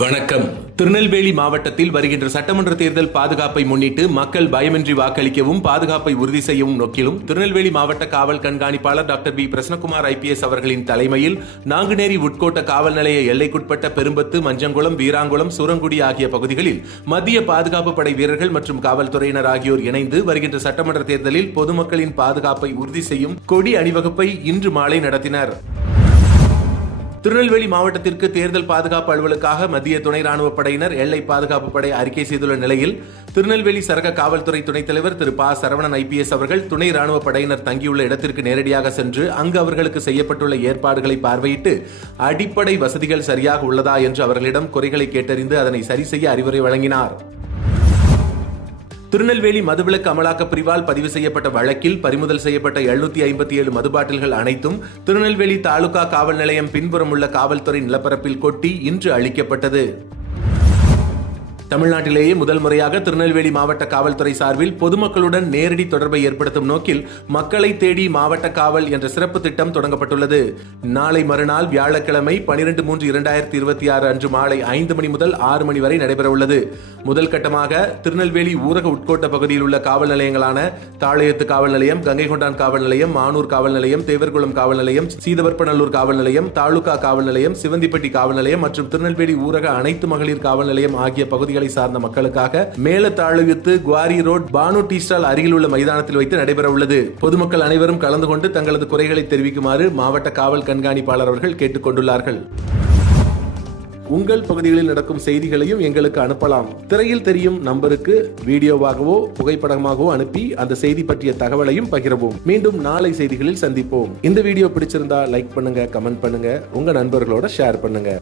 வணக்கம். திருநெல்வேலி மாவட்டத்தில் வருகின்ற சட்டமன்ற தேர்தல் பாதுகாப்பை முன்னிட்டு மக்கள் பயமின்றி வாக்களிக்கவும் பாதுகாப்பை உறுதி செய்யவும் நோக்கிலும் திருநெல்வேலி மாவட்ட காவல் கண்காணிப்பாளர் டாக்டர் பி பிரசன்னகுமார் IPS அவர்களின் தலைமையில் நாங்குநேரி உட்கோட்ட காவல் நிலைய எல்லைக்குட்பட்ட பெரும்பத்து, மஞ்சங்குளம், வீராங்குளம், சூரங்குடி ஆகிய பகுதிகளில் மத்திய பாதுகாப்பு படை வீரர்கள் மற்றும் காவல்துறையினர் ஆகியோர் இணைந்து வருகின்ற சட்டமன்ற தேர்தலில் பொதுமக்களின் பாதுகாப்பை உறுதி செய்யும் கொடி அணிவகுப்பை இன்று மாலை நடத்தினர். திருநெல்வேலி மாவட்டத்திற்கு தேர்தல் பாதுகாப்பு அலுவலுக்காக மத்திய துணை ராணுவ படையினர், எல்லை பாதுகாப்பு படை அறிக்கை செய்துள்ள நிலையில் திருநெல்வேலி சரக காவல்துறை துணைத் தலைவர் திரு ப. சரவணன் IPS அவர்கள் துணை ராணுவ படையினர் தங்கியுள்ள இடத்திற்கு நேரடியாக சென்று அங்கு அவர்களுக்கு செய்யப்பட்டுள்ள ஏற்பாடுகளை பார்வையிட்டு அடிப்படை வசதிகள் சரியாக உள்ளதா என்று அவர்களிடம் குறைகளை கேட்டறிந்து அதனை சரி செய்ய அறிவுரை வழங்கினார். திருநெல்வேலி மதுவிலக்கு அமலாக்க பிரிவால் பதிவு செய்யப்பட்ட வழக்கில் பறிமுதல் செய்யப்பட்ட 757 மது பாட்டில்கள் அனைத்தும் திருநெல்வேலி தாலுகா காவல் நிலையம் பின்புறம் உள்ள காவல்துறை நிலப்பரப்பில் கொட்டி இன்று அளிக்கப்பட்டது. தமிழ்நாட்டிலேயே முதல் முறையாக திருநெல்வேலி மாவட்ட காவல்துறை சார்பில் பொதுமக்களுடன் நேரடி தொடர்பை ஏற்படுத்தும் நோக்கில் மக்களை தேடி மாவட்ட காவல் என்ற சிறப்பு திட்டம் தொடங்கப்பட்டுள்ளது. நாளை மறுநாள் வியாழக்கிழமை 12/3/2026 அன்று மாலை 5 மணி முதல் 6 மணி வரை நடைபெற உள்ளது. முதல் கட்டமாக திருநெல்வேலி ஊரக உட்கோட்ட பகுதியில் உள்ள காவல் நிலையங்களான தாளையத்து காவல் நிலையம், கங்கை கொண்டான் காவல் நிலையம், மானூர் காவல் நிலையம், தேவர்குளம் காவல் நிலையம், சீதவர்ப்பநல்லூர் காவல் நிலையம், தாலுகா காவல் நிலையம், சிவந்திப்பட்டி காவல் நிலையம் மற்றும் திருநெல்வேலி ஊரக அனைத்து மகளிர் காவல் நிலையம் ஆகிய பகுதிகளை சார்ந்த மக்களுக்காக மேலத்தாழுவித்து quarry road Banu tea stall அருகில் உள்ள மைதானத்தில் வைத்து நடைபெற உள்ளது. பொதுமக்கள் அனைவரும் கலந்து கொண்டு தங்களது குறைகளை தெரிவிக்குமாறு மாவட்ட காவல் கண்காணிப்பாளர் அவர்கள் கேட்டுக் கொண்டுள்ளார்கள். உங்கள் பகுதிகளில் நடக்கும் செய்திகளையும் எங்களுக்கு அனுப்பலாம். திரையில் தெரியும் நம்பருக்கு வீடியோவாகவோ புகைப்படமாகவோ அனுப்பி அந்த செய்தி பற்றிய தகவலையும் பகிரவும். மீண்டும் நாளை செய்திகளில் சந்திப்போம். இந்த வீடியோ பிடிச்சிருந்தா லைக் பண்ணுங்க, கமெண்ட் பண்ணுங்க, உங்க நண்பர்களோட ஷேர் பண்ணுங்க.